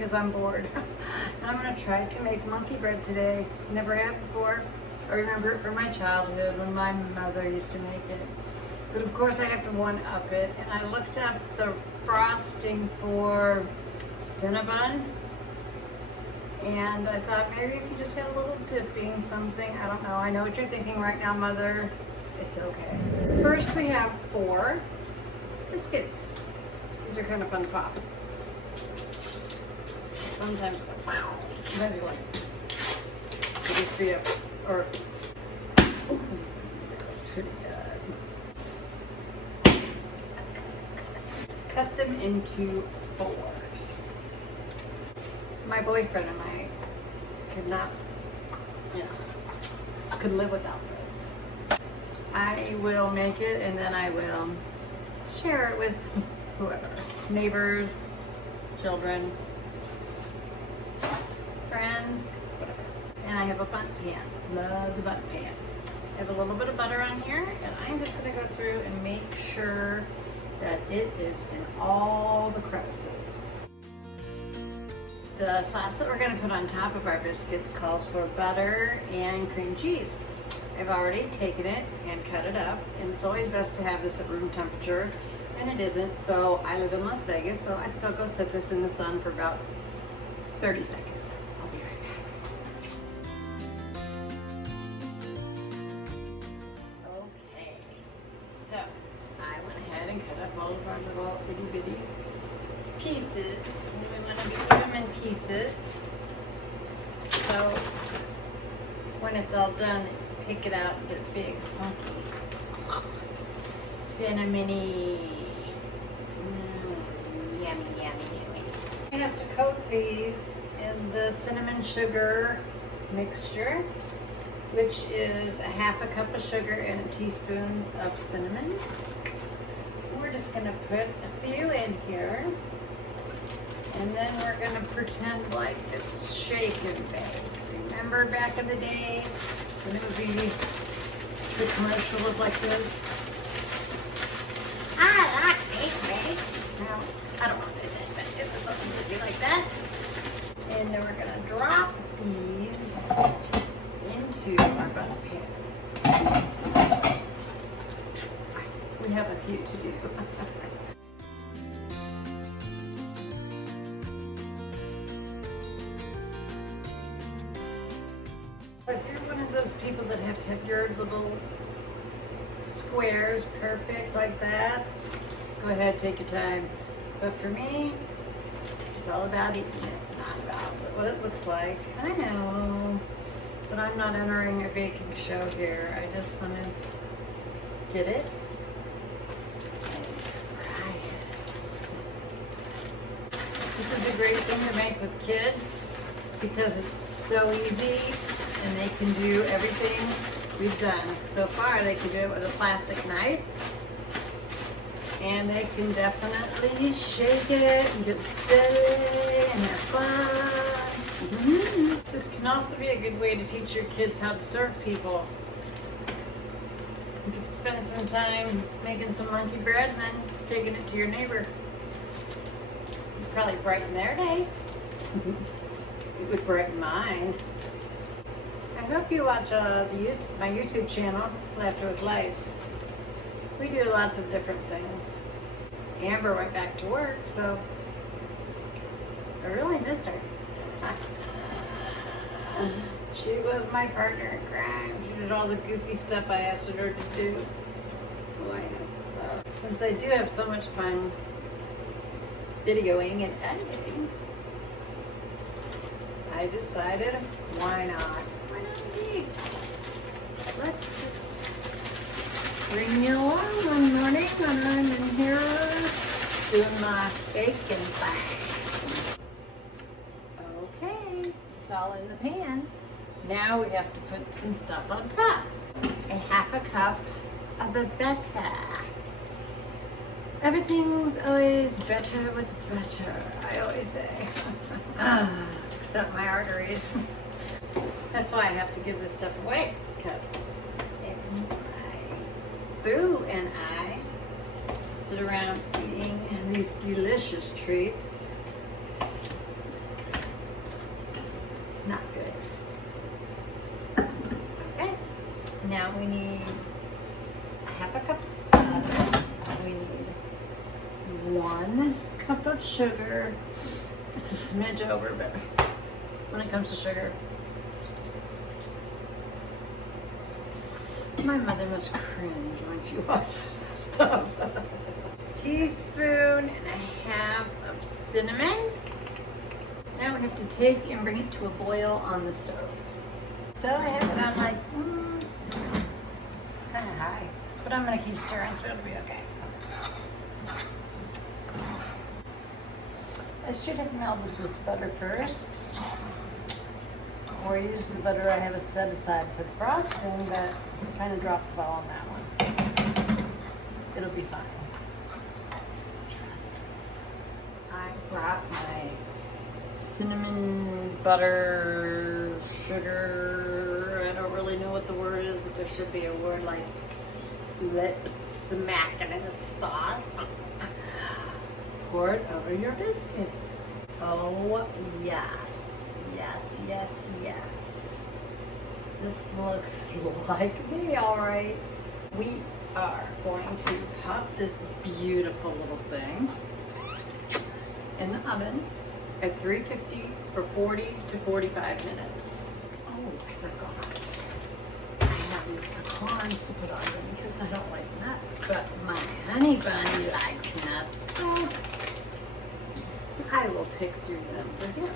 because I'm bored. And I'm gonna try to make monkey bread today. Never had before. I remember it from my childhood when my mother used to make it. But of course I have to one-up it. And I looked up the frosting for Cinnabon. And I thought maybe if you just had a little dipping something, I don't know. I know what you're thinking right now, Mother. It's okay. First we have 4 biscuits. These are kind of fun to pop. Sometimes you like it just be up or that's pretty good. Cut them into 4s. My boyfriend and I could not, could live without this. I will make it and then I will share it with whoever, neighbors, children, friends, whatever. And I have a bundt pan. Love the bundt pan. I have a little bit of butter on here, and I'm just gonna go through and make sure that it is in all the crevices. The sauce that we're gonna put on top of our biscuits calls for butter and cream cheese. I've already taken it and cut it up, and it's always best to have this at room temperature, and it isn't, so I live in Las Vegas, so I think I'll go set this in the sun for about 30 seconds. I'll be right back. Okay, so I went ahead and cut up all of our little itty bitty pieces. We want to put them in pieces. So when it's all done, pick it out and get a big hunky cinnamony. Yummy, yummy, yummy. I have to coat these in the cinnamon sugar mixture, which is a 1/2 cup of sugar and a teaspoon of cinnamon. We're just gonna put a few in here, and then we're gonna pretend like it's shake and bake. Remember back in the day when it would be the commercial was like this? I like bake. Now, I don't know what they said, but it was something to be like that. And then we're gonna drop these into our bundt pan. We have a few to do. If you're one of those people that have to have your little squares perfect like that, go ahead, take your time. But for me, it's all about eating it, not about what it looks like. I know, but I'm not entering a baking show here. I just want to get it and try it. This is a great thing to make with kids because it's so easy and they can do everything we've done so far. They can do it with a plastic knife. And they can definitely shake it and get silly and have fun. Mm-hmm. This can also be a good way to teach your kids how to serve people. You can spend some time making some monkey bread and then taking it to your neighbor. You'd probably brighten their day. It would brighten mine. I hope you watch my YouTube channel, Laughter with Life. We do lots of different things. Amber went back to work, so I really miss her. She was my partner in crime. She did all the goofy stuff I asked her to do. Since I do have so much fun videoing and editing, I decided, why not? Why not me? Let's just bring you along one morning when I'm in here doing my baking thing. Okay, it's all in the pan. Now we have to put some stuff on top. A 1/2 cup of the butter. Everything's always better with butter, I always say. Except my arteries. That's why I have to give this stuff away, because Boo and I sit around eating these delicious treats, It's not good. Okay, now we need a half a cup of cinnamon. We need 1 cup of sugar. It's a smidge over, but when it comes to sugar, my mother must cringe when she watches this stuff. Teaspoon and a half of cinnamon. Now we have to take and bring it to a boil on the stove. So I have it on like, it's kind of high, but I'm gonna keep stirring so it'll be okay. I should have melted this butter first, or use the butter I have set aside for the frosting, but I kind of dropped the ball on that one. It'll be fine. Trust me. I brought my cinnamon, butter, sugar. I don't really know what the word is, but there should be a word like lip smacking in the sauce. Pour it over your biscuits. Oh, yes. Yes, yes, yes. This looks like me, all right. We are going to pop this beautiful little thing in the oven at 350 for 40 to 45 minutes. Oh, I forgot. I have these pecans to put on them because I don't like nuts, but my honey bunny likes nuts, so I will pick through them for him.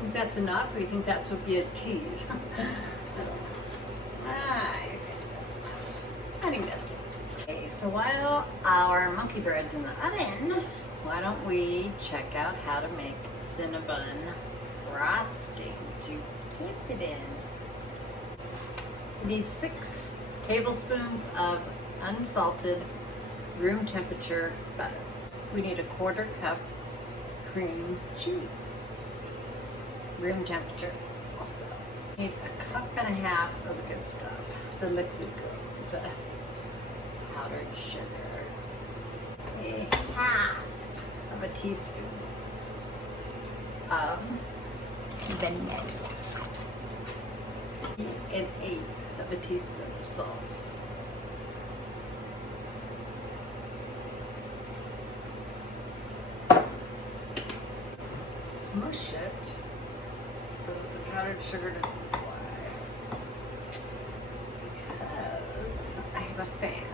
Think that's enough, or you think that would be a tease? I think that's good. Okay, so while our monkey bread's in the oven, why don't we check out how to make Cinnabon frosting to dip it in. We need 6 tablespoons of unsalted room temperature butter. We need a 1/4 cup cream cheese, room temperature also. We need 1.5 cups of the good stuff, the liquid gold, the powdered sugar, a 1/2 teaspoon of vanilla, and 1/8 teaspoon of salt. Smush it so that the powdered sugar doesn't fly. Because I have a fan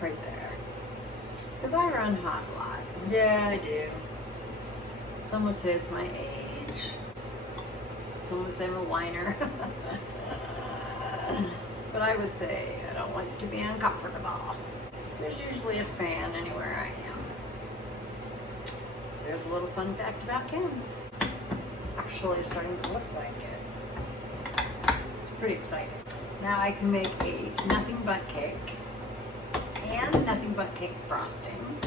right there. Because I run hot a lot. Yeah, I do. Some would say it's my age. Some would say I'm a whiner. But I would say I don't like to be uncomfortable. There's usually a fan anywhere I am. There's a little fun fact about Kim. Actually starting to look like it. It's pretty exciting. Now I can make a nothing but cake and nothing but cake frosting.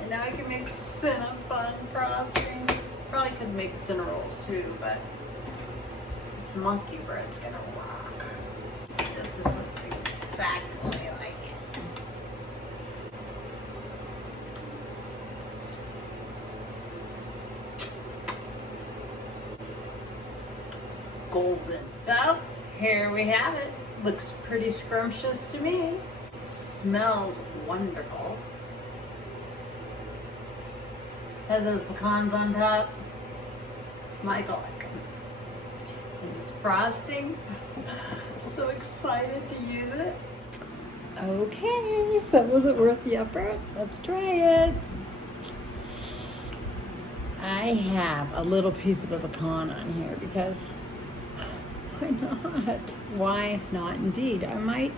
And now I can make Cinnabon frosting. Probably could make Cinnarolls too, but this monkey bread's gonna rock. This just looks exactly like it. Golden. So here we have it. Looks pretty scrumptious to me. Smells wonderful. Has those pecans on top. Michael like them. And this frosting. So excited to use it. Okay, so was it worth the effort? Let's try it. I have a little piece of a pecan on here because why not? Why not indeed? I might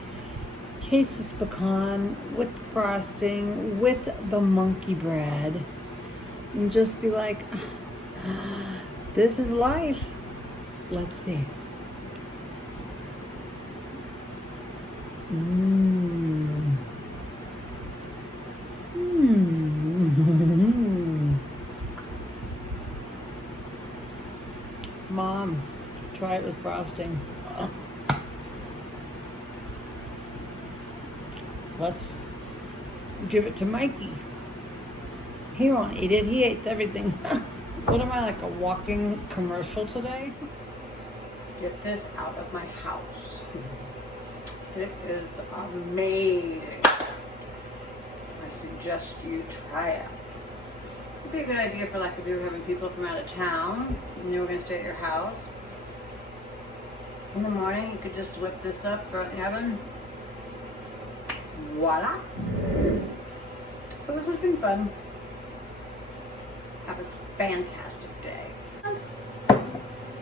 taste this pecan with the frosting, with the monkey bread, and just be like, this is life. Let's see. Mom, try it with frosting. Let's give it to Mikey. He won't eat it. He ate everything. What am I, like a walking commercial today? Get this out of my house. It is amazing. I suggest you try it. It'd be a good idea for like if you were having people from out of town and they were going to stay at your house. In the morning, you could just whip this up, throw it in the oven. Voila! So this has been fun. Have a fantastic day.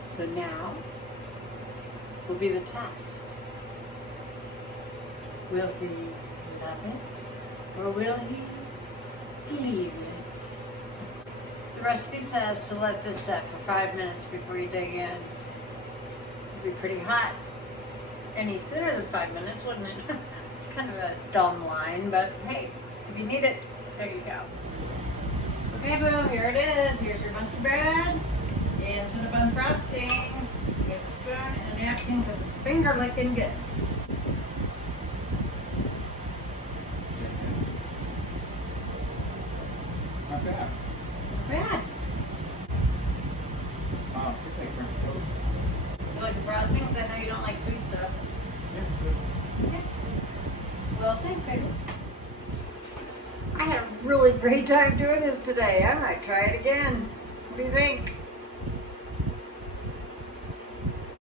So now will be the test. Will he love it or will he leave it? The recipe says to let this set for 5 minutes before you dig in. It'd be pretty hot any sooner than 5 minutes, wouldn't it? It's kind of a dumb line, but hey, if you need it, there you go. Okay, boo, here it is. Here's your monkey bread and Cinnabon frosting. Here's a spoon and a napkin because it's finger licking good. Not bad. Not bad. Oh, it's like French toast. You like the frosting? Because I know you don't like sweet stuff. Yeah, it's good. Okay. Well, thanks, baby. I had a really great time doing this today. I might try it again. What do you think?